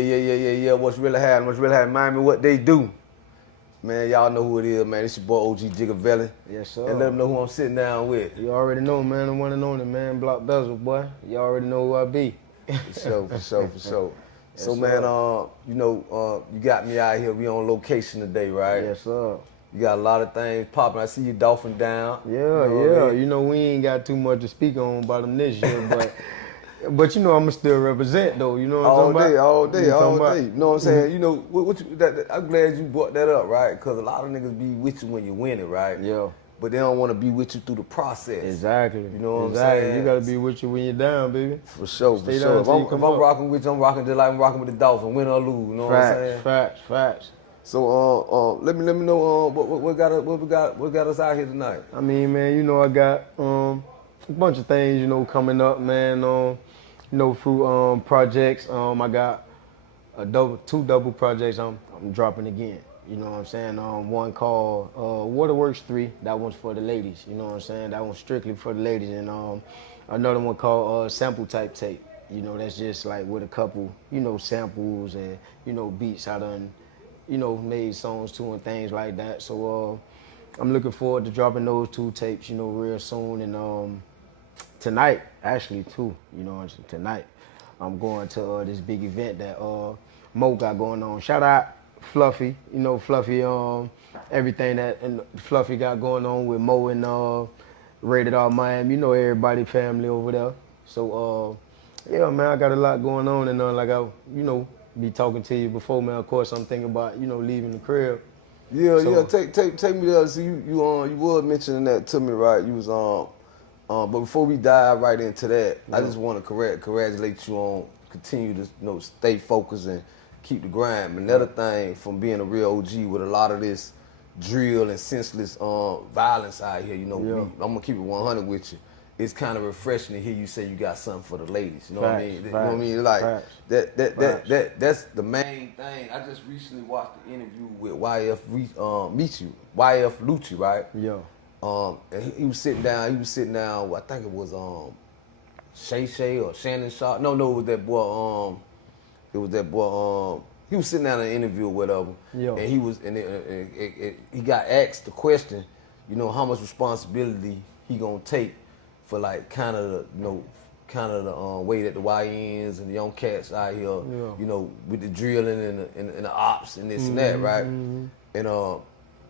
Yeah. What's really happening? What's really happening? Mind me what they do. Man, y'all know who it is, man. It's your boy OG Jigavelli. Yes, sir. And let them know who I'm sitting down with. You already know, man. The one and only, man. Block Bezzle, boy. You already know who I be. For sure. Yes, So, man, you got me out here. We on location today, right? Yes, sir. You got a lot of things popping. I see you dolphin down. Yeah. You know, we ain't got too much to speak on about them this year, but you know, I'ma still represent though. You know what I'm talking about? All day. You know what I'm Mm-hmm. saying? You know, I'm glad you brought that up, right? Because a lot of niggas be with you when you win it, right? Yeah. But they don't want to be with you through the process. Exactly. You know what I'm saying? You gotta be with you when you're down, baby. For sure. If I'm rocking with you, I'm rocking just like I'm rocking with the Dolphin, win or lose. You know what I'm saying? Facts. So let me know what got us out here tonight. I mean, man, you know I got a bunch of things, you know, coming up, man. You know, through projects. I got two double projects I'm dropping again. You know what I'm saying? One called Waterworks 3. That one's for the ladies. You know what I'm saying? That one's strictly for the ladies. And another one called Sample Type Tape. You know, that's just like with a couple, you know, samples and, you know, beats I done, you know, made songs to and things like that. So I'm looking forward to dropping those two tapes, you know, real soon. And tonight, actually, too, you know, tonight, I'm going to this big event that Mo got going on. Shout out Fluffy, you know, Fluffy, everything that Fluffy got going on with Mo and Rated R Miami, you know, everybody family over there. So, yeah, man, I got a lot going on, and like I, you know, be talking to you before, man. Of course, I'm thinking about, you know, leaving the crib. Yeah. Take me there. So you was mentioning that to me, right? You was but before we dive right into that, I just want to congratulate you on continue to, you know, stay focused and keep the grind. Another thing from being a real OG with a lot of this drill and senseless violence out here, you know, I'm gonna keep it 100 with you. It's kind of refreshing to hear you say you got something for the ladies. You know what I mean? You know what I mean? Like that's the main thing. I just recently watched the interview with YF Lucci, right? Yeah. And he was sitting down. I think it was Shay or Shannon Sharp. No, it was that boy. He was sitting down in an interview or whatever. Yeah. And he got asked the question, you know, how much responsibility he gonna take for like kind of the way that the YNs and the young cats out here, you know, with the drilling and the ops and this and that, right? And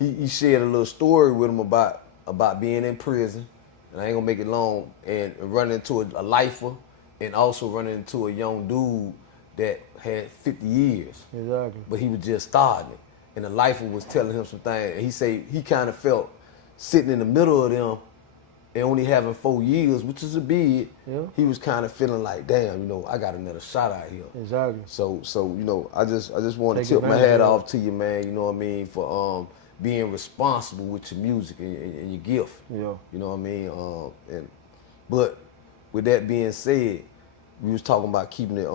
he shared a little story with him about being in prison, and I ain't gonna make it long, and running into a lifer, and also running into a young dude that had 50 years. Exactly. But he was just starting it, and the lifer was telling him some things, and he said he kind of felt sitting in the middle of them and only having 4 years, which is a big, he was kind of feeling like, damn, you know, I got another shot out here. Exactly. So you know, I just want to tip my hat off to you, man. You know what I mean, for being responsible with your music and your gift. Yeah. You know what I mean? But with that being said, we was talking about keeping it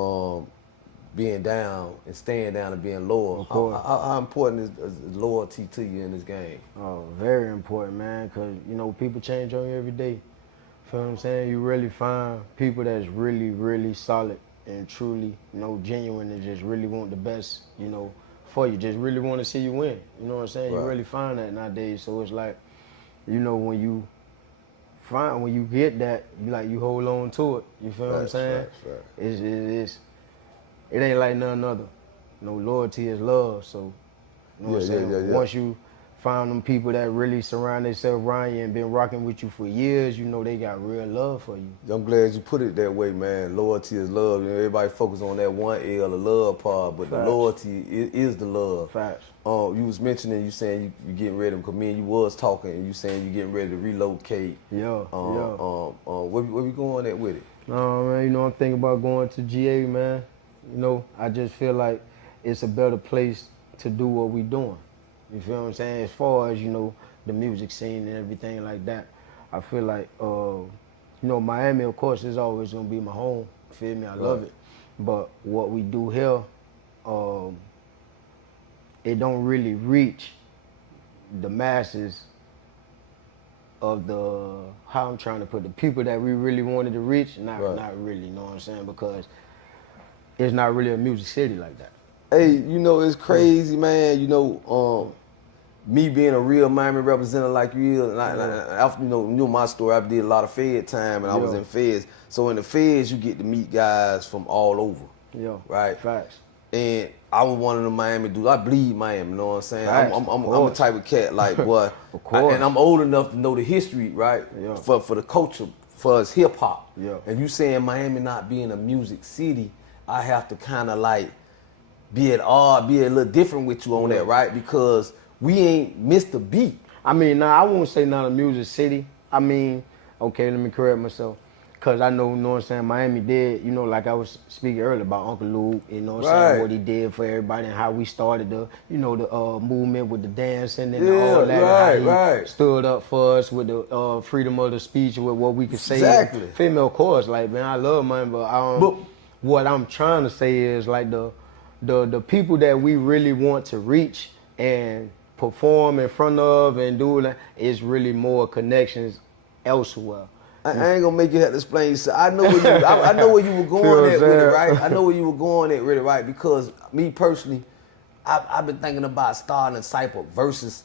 being down and staying down and being loyal. How important is loyalty to you in this game? Oh, very important, man, because, you know, people change on you every day. Feel what I'm saying? You really find people that's really, really solid and truly, you know, genuine and just really want the best, you know, for you. Just really want to see you win. You know what I'm saying? Right. You really find that nowadays. So it's like, you know, when you get that, you hold on to it. You feel what I'm saying? Right. It ain't like none other. You know, loyalty is love. So, you know what I'm saying? Once you find them people that really surround themselves around you and been rocking with you for years, you know they got real love for you. I'm glad you put it that way, man. Loyalty is love. You know, everybody focus on that one L, the love part, but the loyalty is the love. Facts. You was mentioning, you saying you getting ready, because me and you was talking, and you saying you getting ready to relocate. Yeah. Where we going at with it? Man, you know, I'm thinking about going to GA, man. You know, I just feel like it's a better place to do what we doing. You feel what I'm saying? As far as, you know, the music scene and everything like that, I feel like, you know, Miami, of course, is always gonna be my home. Feel me? I love it. But what we do here, it don't really reach the masses of how I'm trying to put the people that we really wanted to reach. Not really, you know what I'm saying? Because it's not really a music city like that. Hey, you know, it's crazy, man. You know, me being a real Miami representative like you is, and after, you know my story, I did a lot of Fed time, and I was in Feds. So in the Feds, you get to meet guys from all over. Yeah. Right? Facts. And I was one of the Miami dudes. I bleed Miami, you know what I'm saying? Facts, I'm the type of cat, like, boy. Of course. And I'm old enough to know the history, right? Yeah. For the culture, for us hip hop. Yeah. And you saying Miami not being a music city, I have to kind of like be a little different with you on that, right? Because we ain't missed a beat. I mean, I won't say not a music city. I mean, okay, let me correct myself. Because I know, you know what I'm saying, Miami did, you know, like I was speaking earlier about Uncle Luke, you know what I'm saying, what he did for everybody and how we started the, you know, the movement with the dancing and all that. And how he stood up for us with the freedom of the speech, with what we could say. Exactly. Female chorus, like, man, I love Miami, but what I'm trying to say is, like, the people that we really want to reach and perform in front of and do that is really more connections elsewhere. I ain't gonna make you have to explain yourself. I know where you, I know where you were going at with it, right? I know where you were going at, really, right? Because me personally, I've been thinking about starting a type of versus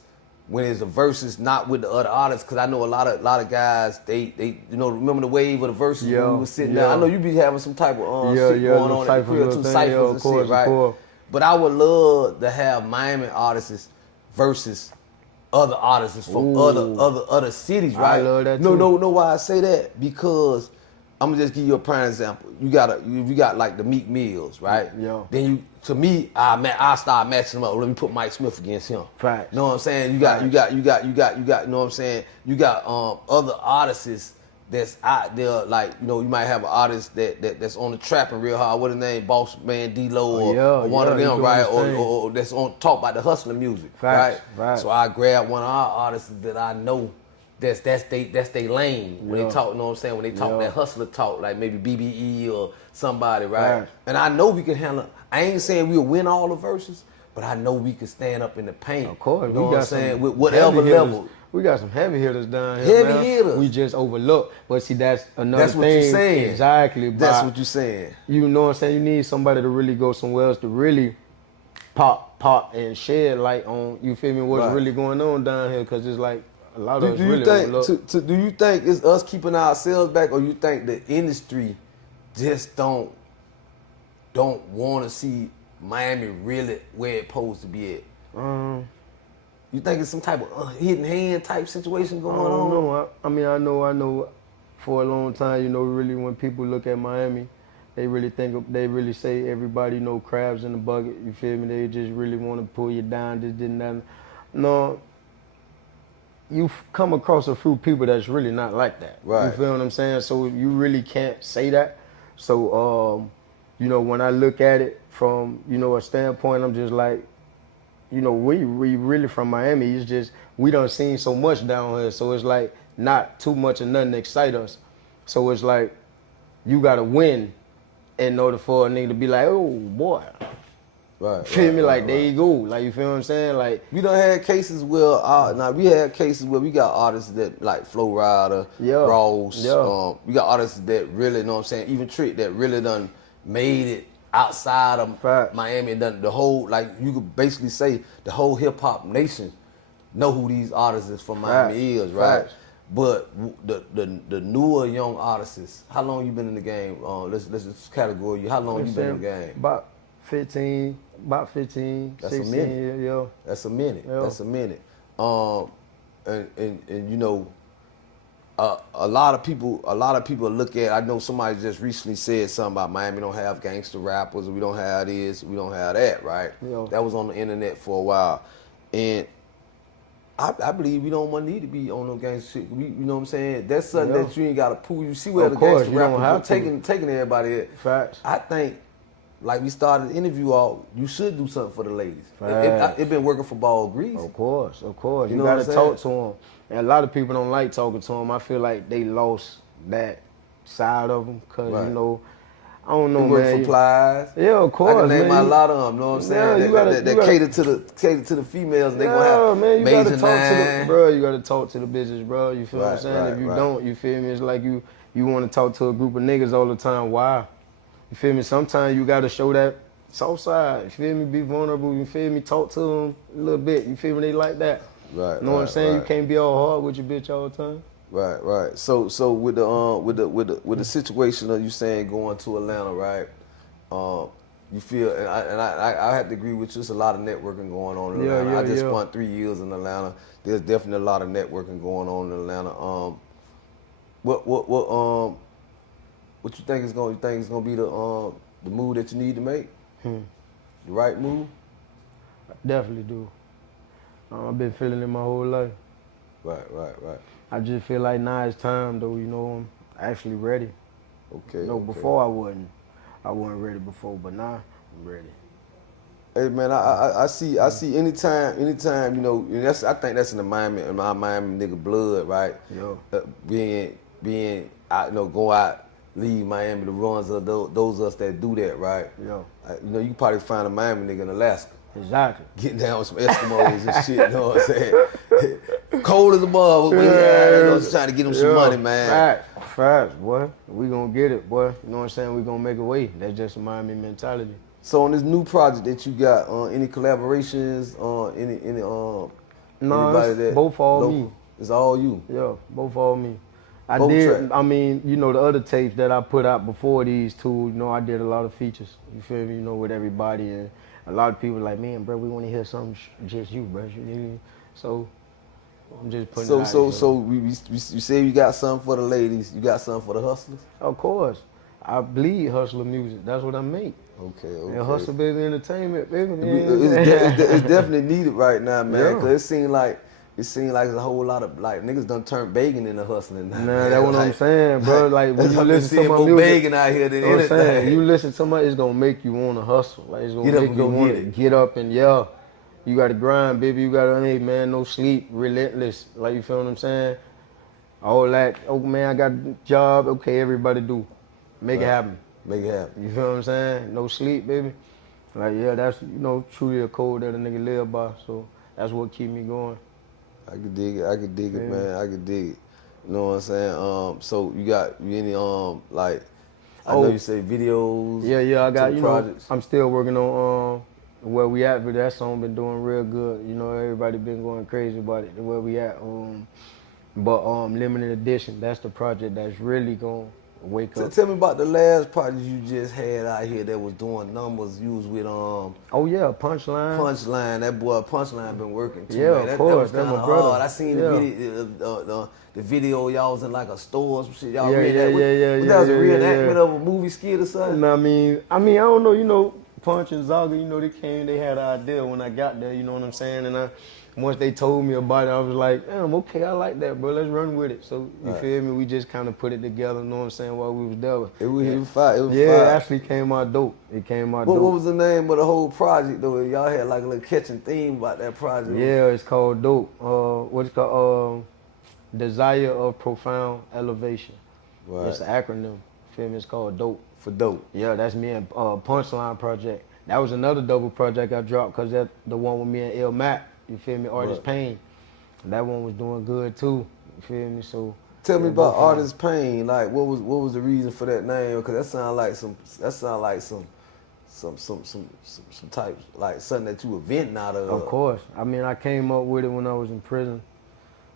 when it's a versus not with the other artists, because I know a lot of guys they you know, remember the wave of the verses when we were sitting down. I know you be having some type of shit going on at the crib, two ciphers and shit, right? But I would love to have Miami artists versus other artists from other cities, right? I love that too. No, why I say that? Because I'm gonna just give you a prime example. You got like the Meek Mills, right? Yeah. Then you, to me, I start matching them up. Let me put Mike Smith against him. Right. You know what I'm saying? You got, you got, you know what I'm saying? You got other artists that's out there, like, you know, you might have an artist that's on the trapping real hard. What his name? Boss Man D-Lo or one of them, right? Or that's on talk about the hustling music, right? So I grab one of our artists that I know that's they lane when they talk, you know what I'm saying? When they talk that hustler talk, like maybe BBE or somebody, right? And I know we can handle. I ain't saying we'll win all the verses, but I know we can stand up in the paint. Of course, you know what I'm saying? With whatever level. We got some heavy hitters down here. Heavy hitters. We just overlook. But see, that's another thing. That's what you're saying. Exactly. That's what you're saying. You know what I'm saying? You need somebody to really go somewhere else to really pop and shed light on, you feel me, what's really going on down here. Because it's like a lot of us really overlook. Do you think it's us keeping ourselves back, or you think the industry just don't want to see Miami really where it's supposed to be at? You think it's some type of hidden hand type situation going on? I don't know. I mean, I know for a long time, you know, really when people look at Miami, they really say everybody, you know, crabs in the bucket, you feel me? They just really want to pull you down, this, that. No, you come across a few people that's really not like that. Right. You feel what I'm saying? So you really can't say that. So, you know, when I look at it from, you know, a standpoint, I'm just like, you know, we really from Miami. It's just we done seen so much down here, so it's like not too much of nothing to excite us. So it's like you gotta win in order for a nigga to be like, oh boy, feel me? Like there you go, like you feel what I'm saying? Like we done had cases where we had cases where we got artists that like Flo Rida, Ross. We got artists that really, you know what I'm saying, even Trick that really done made it outside of Miami, and the whole, like you could basically say the whole hip hop nation know who these artists is from Miami is, right? But the newer young artists, how long you been in the game? Let's just category you. How long you been in the game? About 15, That's 16 a minute. years. That's a minute. Yeah. That's a minute. And you know, a lot of people look at. I know somebody just recently said something about Miami don't have gangster rappers, we don't have this, we don't have that, right? Yeah. That was on the internet for a while, and I believe we don't need to be on no gangster shit. You know what I'm saying? That's something that you ain't got to prove. You see where the gangster rappers taking everybody at. Facts. I think, like we started the interview off, you should do something for the ladies. It been working for Ball Grease. Of course. You know got to talk to them. And a lot of people don't like talking to them. I feel like they lost that side of them because, you know, I don't know, man. Work for Plies. Yeah, of course, I can name man. a lot of them, you know what I'm saying? Yeah, that cater to the females. They gonna have man, you gotta Major talk Nine. to the bro. You gotta talk to the business, bro. You feel what I'm saying? If you don't, you feel me? It's like you want to talk to a group of niggas all the time. Why? You feel me? Sometimes you gotta show that soft side. You feel me? Be vulnerable. You feel me? Talk to them a little bit. You feel me? They like that. Right. You know what I'm saying? Right. You can't be all hard with your bitch all the time. Right. So with the situation of you saying going to Atlanta, right? You feel, and I have to agree with you. There's a lot of networking going on in Atlanta. I just spent 3 years in Atlanta. There's definitely a lot of networking going on in Atlanta. What you think is going? You think it's going to be the move that you need to make? The right move? I definitely do. I've been feeling it my whole life. Right. I just feel like now it's time though. You know, I'm actually ready. Okay. You know, before I wasn't ready before, but now I'm ready. Hey man, I see anytime, you know, and I think that's in my Miami nigga blood, right? Yo. Being out, you know, go out, leave Miami, the runs of those of us that do that, right? Yo. You know, you probably find a Miami nigga in Alaska. Exactly. Getting down with some Eskimos and shit, you know what I'm saying? Cold as a mother, but you know, just trying to get them some money, man. Facts, boy. We gonna get it, boy. You know what I'm saying? We gonna make a way. That's just a Miami mentality. So on this new project that you got, any collaborations, anybody that both all local? me. It's all you. Yeah, both all me. Both track. I mean, you know, the other tapes that I put out before these two, you know, I did a lot of features. You feel me? You know, with everybody, and a lot of people like, man, bro, we want to hear something just you, bro. So I'm just putting. So you say you got something for the ladies, you got something for the hustlers? Of course, I bleed hustler music. That's what I make. Okay. And hustle baby entertainment, baby. It's definitely needed right now, man. Yeah. Cause it seems like there's a whole lot of like niggas done turned begging into hustling now. Nah, that's what I'm saying, bro. Like when you listen to my more music, begging out here than anything. saying, you listen to my, it's gonna make you wanna hustle. Like it's gonna make you wanna get up and yell. You gotta grind, baby. You gotta, hey man, no sleep, relentless. Like you feel what I'm saying? All that. Oh man, I got a job. Okay, everybody do. Make it happen. Make it happen. You feel what I'm saying? No sleep, baby. Like yeah, that's truly a code that a nigga live by. So that's what keep me going. I could dig it, man. I could dig it. You know what I'm saying? So you any like I know you say videos. Yeah, I got projects. I'm still working on where we at, but that song been doing real good. You know, everybody been going crazy about it. Where we at. But limited edition, that's the project that's really gonna wake up. Tell me about the last project you just had out here that was doing numbers. You was with Oh yeah, Punchline. Punchline, that boy Punchline been working too. Yeah, man. of course. That was kind of hard. I seen the video. Y'all was in like a store or some shit. Y'all read that. That was a reenactment of a movie skit or something. No, I mean, I don't know. You know, Punch and Zaga. You know, they had an idea when I got there. You know what I'm saying? And once they told me about it, I was like, damn, okay, I like that, bro. Let's run with it. So, you feel me? We just kind of put it together, you know what I'm saying, while we was there. It was fire. It actually came out dope. It came out dope. What was the name of the whole project, though? Y'all had like a little catching theme about that project. Yeah, it's called Dope. What's it called? Desire of Profound Elevation. Right. It's an acronym. Feel me? It's called Dope. For Dope. Yeah, that's me and Punchline project. That was another double project I dropped because that's the one with me and Il Mac. You feel me? Artist Pain. That one was doing good too. You feel me? So tell me about Artist Pain. Like, what was the reason for that name? Because that sound like some type, like something that you were venting out of. Of course. I mean, I came up with it when I was in prison.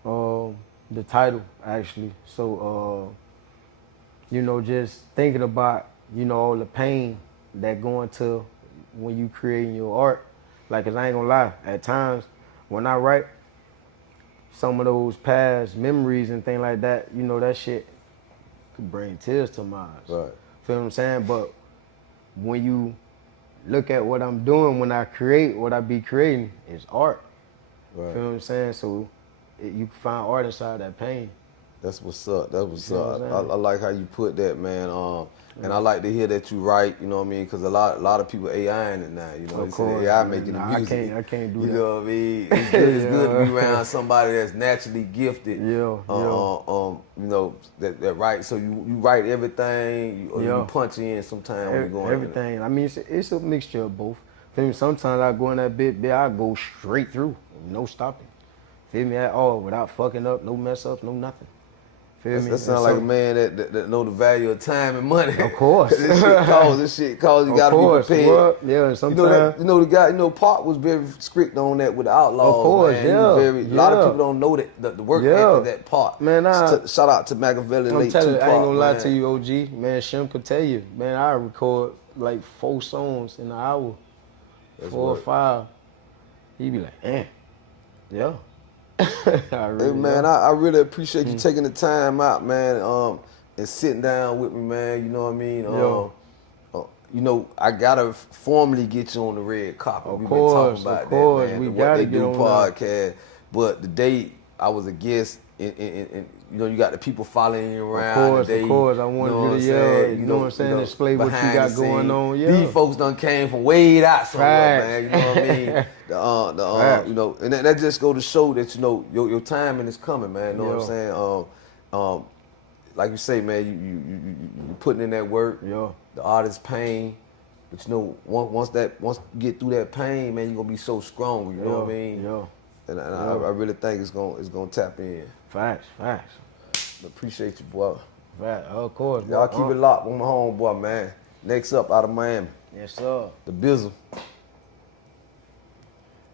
The title actually. So just thinking about all the pain that going to when you creating your art. Like, 'cause I ain't gonna lie, at times when I write, some of those past memories and things like that, that shit could bring tears to my eyes. Right. Feel what I'm saying? But when you look at what I'm doing, when I create, what I be creating is art. Right. Feel what I'm saying? So you can find art inside that pain. That's what's up. That's what's up. I like how you put that, man. And I like to hear that you write. You know what I mean? Because a lot of people AIing it now. You know, of course. AI making the music. I can't do that. You know what I mean? It's good to be around somebody that's naturally gifted. That writes. So you write everything, or you punch in sometimes when you're going. Everything. I mean, it's a mixture of both. Feel me? Sometimes I go in that bit, I go straight through, no stopping. Feel me? At all, without fucking up, no mess ups, no nothing. Feel me? That sounds like a man that know the value of time and money. Of course. This shit costs. You gotta be prepared. What? Yeah, sometimes. You know the guy. You know, Pop was very strict on that with the Outlaws. Of course, man. yeah. He was very. A lot of people don't know that the work ethic that Pop. Man, shout out to Machiavelli. I'm telling you, I ain't gonna lie to you, OG. Man, Shem could tell you. Man, I record like 4 songs in an hour, That's 4 or 5. He be like, yeah. Hey man, I really appreciate you taking the time out, man, and sitting down with me, man. You know what I mean? You know, I gotta formally get you on the red carpet. We've been talking about that, man. We What gotta They get Do on podcast. But the day I was a guest, and you know, you got the people following you around. Of course. I wanted you to, you know what I'm saying, display what you got going on. Yeah. These folks done came from way out somewhere, man. You know what I mean? You know, and that just go to show that, you know, your timing is coming, man. You know what I'm saying? Like you say, man, you putting in that work. Yeah. The artist pain, but you know, once you get through that pain, man, you're gonna be so strong. You know what I mean? Yeah. And I really think it's gonna tap in. Facts. Appreciate you, boy. Facts. Of course. Y'all keep it locked on my homeboy, man. Next up, out of Miami, Yes, sir. the Bezzle.